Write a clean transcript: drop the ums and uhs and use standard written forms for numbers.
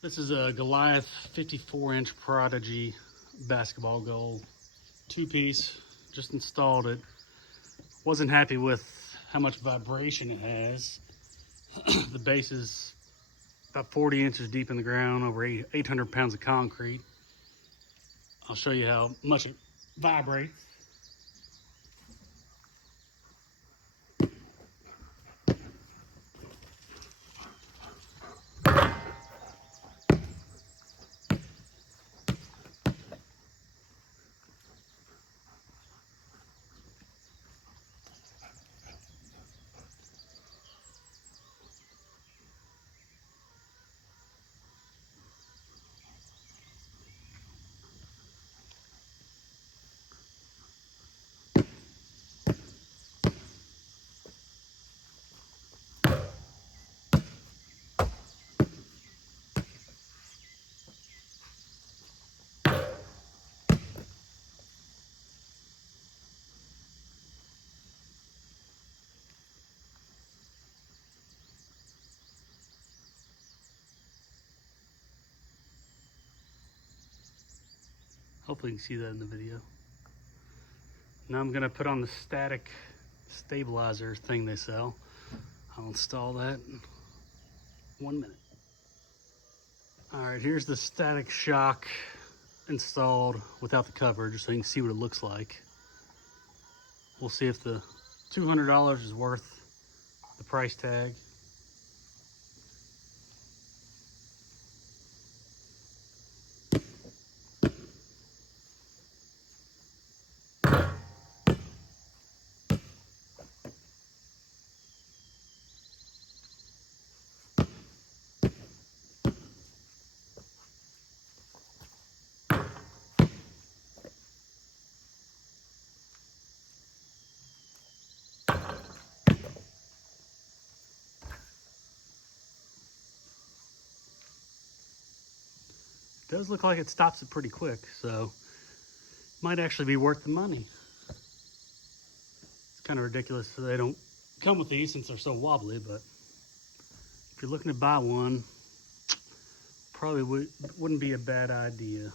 This is a Goliath 54-inch Prodigy basketball goal. Two-piece, just installed it. Wasn't happy with how much vibration it has. The base is about 40 inches deep in the ground, over 800 pounds of concrete. I'll show you how much it vibrates. Hopefully you can see that in the video. Now I'm gonna put on the static stabilizer thing they sell. I'll install that in 1 minute. All right, here's the Static Shock installed without the cover, just so you can see what it looks like. We'll see if the $200 is worth the price tag. It does look like it stops it pretty quick, so might actually be worth the money. It's kind of ridiculous that they don't come with these since they're so wobbly, but if you're looking to buy one, probably wouldn't be a bad idea.